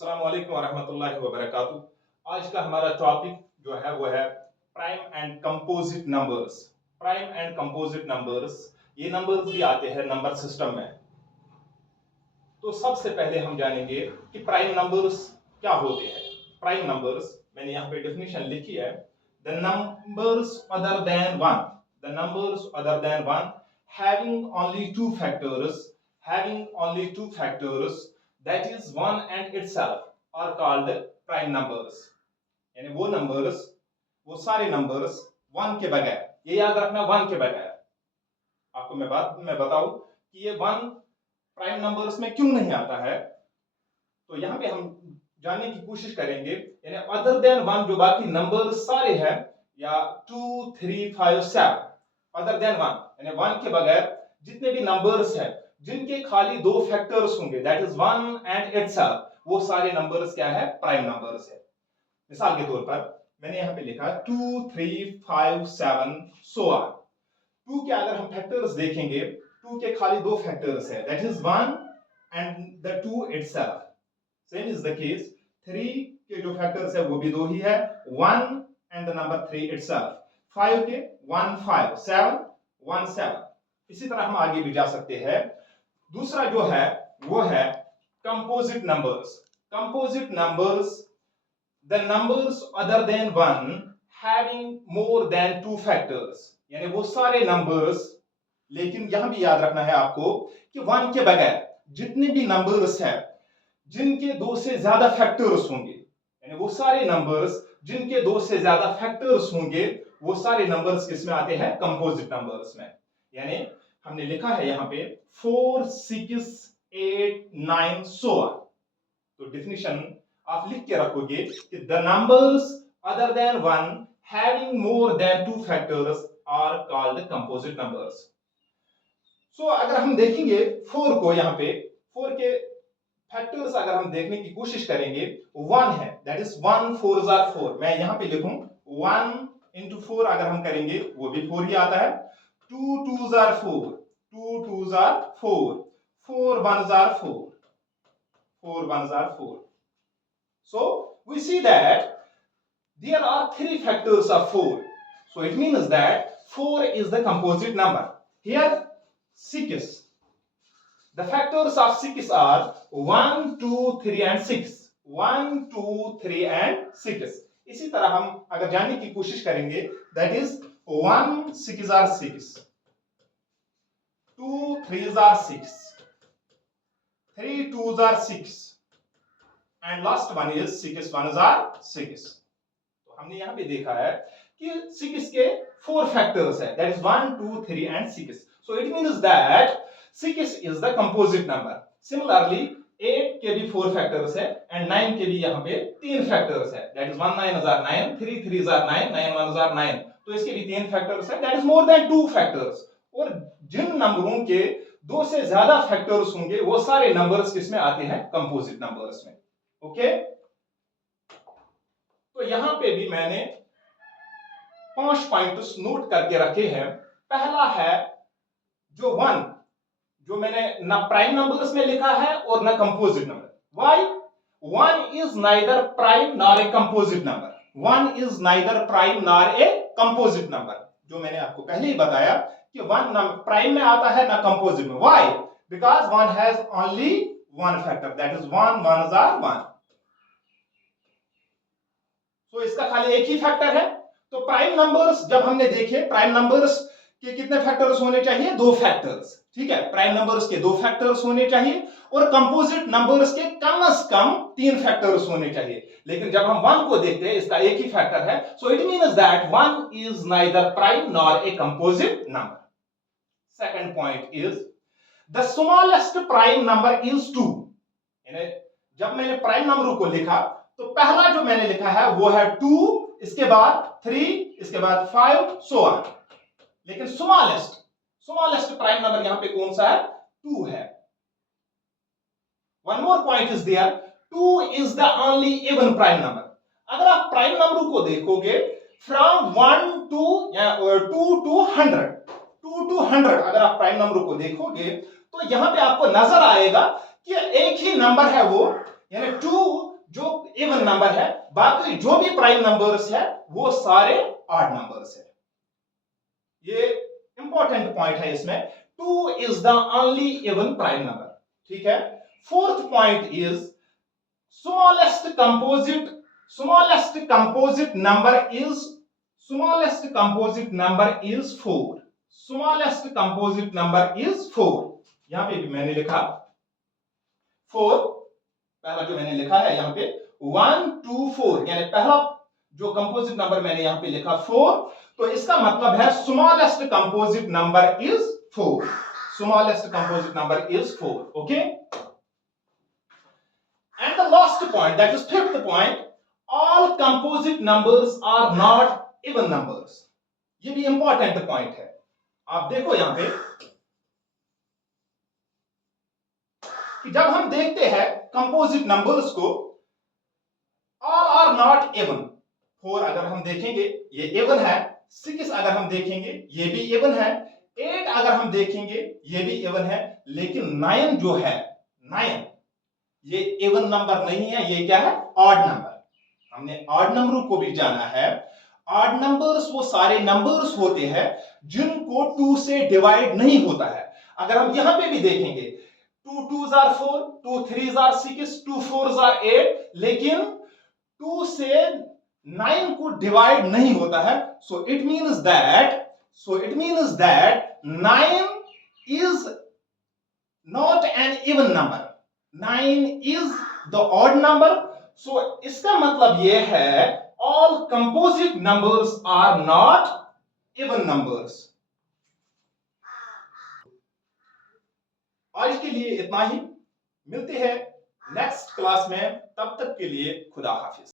अस्सलाम वालेकुम वरहमतुल्लाहि वबरकातुहू। आज का हमारा टॉपिक जो है वो है prime and composite numbers. Prime and composite numbers, ये नंबर्स भी आते हैं नंबर सिस्टम में। तो सबसे पहले हम जानेंगे कि प्राइम नंबर्स क्या होते हैं। प्राइम नंबर्स, मैंने यहाँ पे डेफिनेशन लिखी है, the numbers other than one, the numbers other than one having only two factors, having only two factors, that is one and itself, are called prime numbers। यानी वो नंबर्स, वो सारे numbers one के बगैर, ये याद रखना, वन के बगैर। आपको मैं बाद में बताऊं कि ये वन प्राइम नंबर्स में क्यों नहीं आता है। तो यहाँ पे हम जानने की कोशिश करेंगे, यानी अदर देन वन जो बाकी नंबर सारे हैं, या 2, 3, 5, 7, अदर देन वन यानी वन के बगैर जितने भी नंबर्स हैं जिनके खाली दो फैक्टर्स होंगे, that is one and itself, वो सारे नंबर्स क्या है, प्राइम नंबर्स है। मिसाल के तौर पर मैंने यहाँ पे लिखा 2, 3, 5, 7 सो ऑन। 2 के अगर हम फैक्टर्स देखेंगे, 2 के खाली दो फैक्टर्स है, that is 1 and the 2 itself. Same is the case 3 के जो फैक्टर्स है वो भी दो ही है, 1 एंड द नंबर 3 इटसेल्फ। 5 के 1 5, 7 1 7। इसी तरह हम आगे भी जा सकते हैं। दूसरा जो है वो है composite numbers. Composite numbers, the numbers other than one having more than two factors, यानी वो सारे नंबर्स, लेकिन यहां भी याद रखना है आपको कि वन के बगैर जितने भी नंबर्स हैं जिनके दो से ज्यादा फैक्टर्स होंगे, यानी वो सारे नंबर्स जिनके दो से ज्यादा फैक्टर्स होंगे, वो सारे नंबर्स किसमें आते हैं, कंपोजिट नंबर्स में। यानी हमने लिखा है यहाँ पे 4, 6, 8, 9 सो ऑन। तो डेफिनेशन आप लिख के रखोगे कि the numbers other than one having more than two factors are called composite numbers. So अगर हम देखेंगे 4 को, यहाँ पे 4 के फैक्टर्स अगर हम देखने की कोशिश करेंगे, 1 है, दैट इज 1 4 जार 4। मैं यहां पे लिखूं 1 into 4 अगर हम करेंगे वो भी 4 ही आता है। 2 2 jar 4, 2 2 jar 4, 4 1 jar 4, 4 1 jar 4। So we see that there are 3 factors of 4, so it means that 4 is the composite number. Here 6, the factors of 6 are 1 2 3 and 6, 1 2 3 and 6। इसी तरह हम अगर जानने की कोशिश करेंगे, that is 1 6 are 6, 2 3 are 6, 3 2 are 6, and last one is 6 1 are 6। तो हमने यहां पे देखा है कि 6 के 4 फैक्टर्स है, that is 1 2 3 and 6। so it means that 6 is the composite number। similarly 8 के भी 4 फैक्टर्स है एंड 9 के भी यहाँ पे 3 फैक्टर्स है, that is 1 9 jar 9, 3 3 jar 9, 9 1 jar 9। तो इसके भी 3 फैक्टर्स है, that is more than 2 factors. और जिन नंबरों के 2 से ज्यादा फैक्टर्स होंगे वो सारे नंबर्स किसमें आते हैं, कंपोजिट नंबर्स में। ओके, तो यहां पे भी मैंने 5 पॉइंट्स नोट करके रखे हैं। पहला है जो 1, जो मैंने ना प्राइम नंबर्स में लिखा है और ना composite number. Why? 1 is neither prime nor a composite number। 1 is neither prime nor a composite number। जो मैंने आपको पहले ही बताया कि 1 ना प्राइम में आता है ना कंपोजिट में। Why? Because 1 has only one factor, that is 1 1 are 1। तो इसका खाली एक ही फैक्टर है। तो प्राइम नंबर्स जब हमने देखे, प्राइम नंबर्स के कितने फैक्टर्स होने चाहिए, 2 फैक्टर्स। ठीक है, प्राइम नंबर्स के 2 फैक्टर्स होने चाहिए और कंपोजिट नंबर्स के कम से कम 3 फैक्टर्स होने चाहिए। लेकिन जब हम 1 को देखते हैं, इसका एक ही फैक्टर है, so it means that 1 is neither prime nor a composite number. Second point is the smallest prime number is 2। यानी जब मैंने प्राइम नंबर को लिखा तो पहला जो मैंने लिखा है वो है 2, इसके बाद 3, इसके बाद 5 सो ऑन। लेकिन स्मॉलेस्ट प्राइम नंबर यहां पे कौन सा है, 2 है। One more point is there, 2 is the only even prime number. अगर आप प्राइम नंबर को देखोगे फ्रॉम 1 टू 2 टू 100, 2 टू 100 अगर आप प्राइम नंबर को देखोगे तो यहां पे आपको नजर आएगा कि एक ही नंबर है वो यानी 2 जो इवन नंबर है, बाकी जो भी प्राइम नंबर्स है वो सारे ऑड नंबर्स है। ये इंपॉर्टेंट पॉइंट है इसमें, 2 is the only even prime number. ठीक है। Fourth point is smallest composite number is 4। Smallest composite number is 4। यहां पे भी मैंने लिखा 4, पहला जो मैंने लिखा है यहां पे 1 2 4, यानी पहला जो कंपोजिट नंबर मैंने यहां पे लिखा 4, तो इसका मतलब है smallest composite number is 4। Smallest composite number is 4। Okay. And the last point, that is fifth point, all composite numbers are not even numbers. ये भी इंपॉर्टेंट पॉइंट है। आप देखो यहां पे कि जब हम देखते हैं कंपोजिट नंबर्स को, ऑल आर नॉट इवन। 4 अगर हम देखेंगे ये इवन है, 6 अगर हम देखेंगे ये भी इवन है, 8 अगर हम देखेंगे ये भी इवन है, लेकिन 9 जो है, 9 ये इवन नंबर नहीं है, ये क्या है? Odd number. हमने ऑड नंबरों को भी जाना है। ऑड नंबर्स वो सारे नंबर्स होते हैं जिनको 2 से डिवाइड नहीं होता है। अगर हम यहां पे भी देखेंगे 2 2s are 4, 2 3s are 6, 2 4s are 8, लेकिन 2 से 9 को डिवाइड नहीं होता है। So it means that 9 is not an even number, 9 is the odd number. So इसका मतलब यह है all composite numbers are not even numbers. आज के लिए इतना ही, मिलते हैं नेक्स्ट क्लास में, तब तक के लिए खुदा हाफिज।